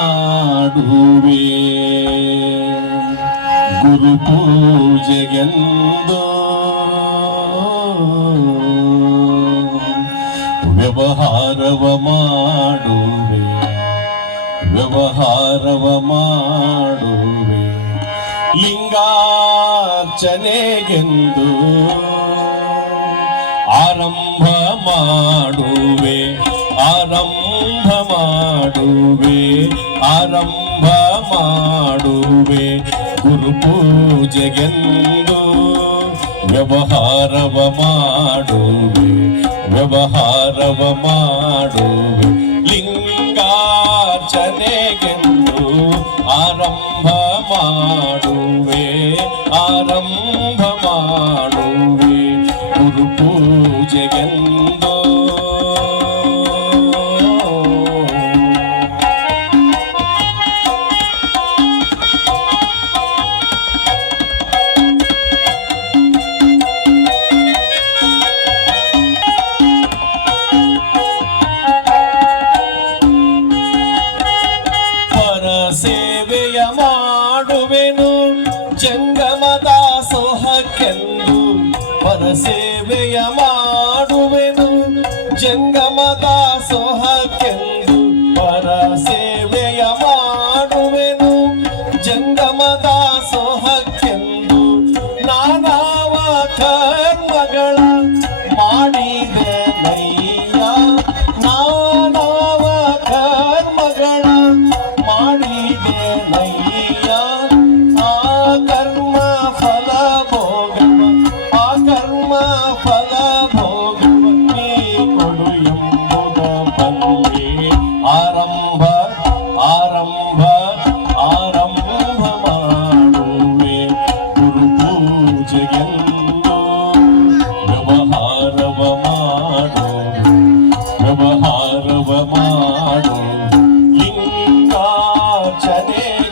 ಮಾಡುವೆ ಗುರು ಪೂಜೆಗೆಂದು. ವ್ಯವಹಾರವ ಮಾಡುವೆ. ವ್ಯವಹಾರವ ಮಾಡುವೆ. ಲಿಂಗಾರ್ಚನೆಗೆಂದು ಆರಂಭ ಮಾಡುವೆ. ಆರಂಭ ಮಾಡುವೆ ಆರಂಭ ಮಾಡುವೆ ಗುರು ಪೂಜೆಗೆಂದು ವ್ಯವಹಾರವ ಮಾಡುವೆ ವ್ಯವಹಾರವ ಮಾಡುವೆ ಲಿಂಗಾರ್ಚನೆಗೆಂದು ಆರಂಭ ಮಾಡುವೆ ಆರಂಭ ಸೋಹಕ್ಕೆಂದು ಪರ ಸೇವೆಯ ಮಾಡುವೆನು. ಜಂಗಮದ ಸೋಹಕ್ಕೆಂದು ಪರ ಸೇವೆಯ ಮಾಡುವೆನು. ಜಂಗಮದ ಸೋಹಕ್ಕೆಂದು ನಾನಾವ ಕರ್ಮಗಳ ಮಾಡಿದೆ. ಲಿಂಗಾರ್ಚನೆಗೆಂದು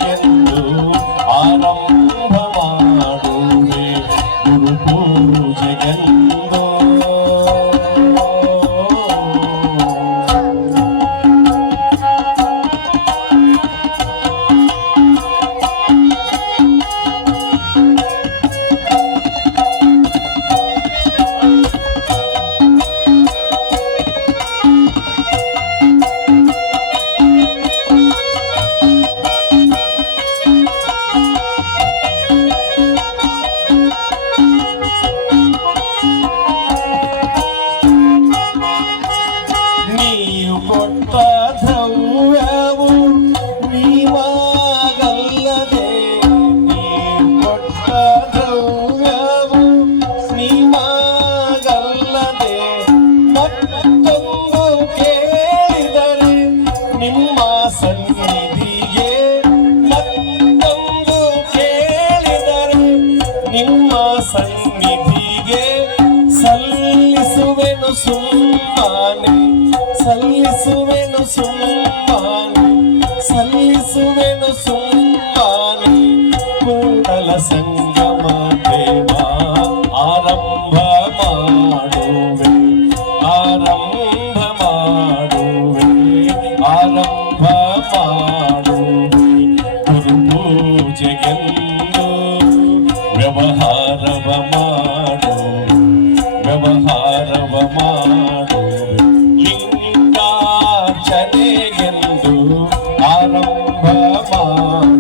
ಕೊಟ್ಟ ದ್ರವ್ಯವು ನೀವಾಗಲ್ಲದೆ. ನೀ ಕೊಟ್ಟ ದ್ರವ್ಯವು ನೀವಾಗಲ್ಲದೆ. ಮತ್ತೊಂದು ಕೇಳಿದರೆ ನಿಮ್ಮ ಸನ್ನಿಧಿಗೆ. ಮತ್ತೊಂದು ಕೇಳಿದರೆ ನಿಮ್ಮ ಸನ್ನಿಧಿಗೆ. ಸಲ್ಲಿಸುವೆನು ಸುಮ್ಮನೆ. ಸಲ್ಲಿಸುವೆನು ಸುಮ್ಮನೆ ಸಲ್ಲಿಸುವೆನು ಸುಮ್ಮನೆ ಕೂಡಲ ಸಂಗಮ ದೇವ ಆರಂಭ ಮಾಡುವೆ ಆರಂಭ ಮಾಡುವೆ ಆರಂಭ ಆರಂಭ